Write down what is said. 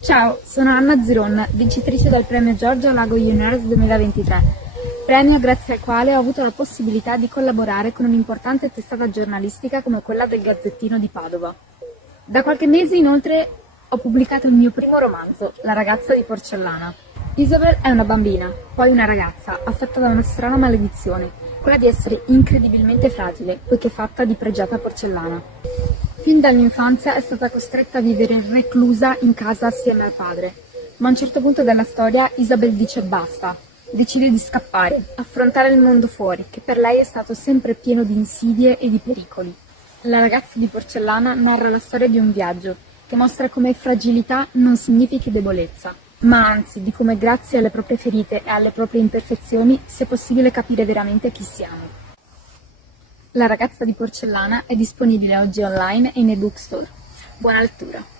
Ciao, sono Anna Ziron, vincitrice del premio Giorgio Lago Juniors 2023, premio grazie al quale ho avuto la possibilità di collaborare con un'importante testata giornalistica come quella del Gazzettino di Padova. Da qualche mese inoltre ho pubblicato il mio primo romanzo, La ragazza di porcellana. Isabel è una bambina, poi una ragazza, affetta da una strana maledizione, quella di essere incredibilmente fragile, poiché fatta di pregiata porcellana. Fin dall'infanzia è stata costretta a vivere reclusa in casa assieme al padre, ma a un certo punto della storia Isabel dice basta, decide di scappare, affrontare il mondo fuori, che per lei è stato sempre pieno di insidie e di pericoli. La ragazza di porcellana narra la storia di un viaggio, che mostra come fragilità non significhi debolezza, ma anzi di come grazie alle proprie ferite e alle proprie imperfezioni sia possibile capire veramente chi siamo. La ragazza di porcellana è disponibile oggi online e nei bookstore. Buona lettura!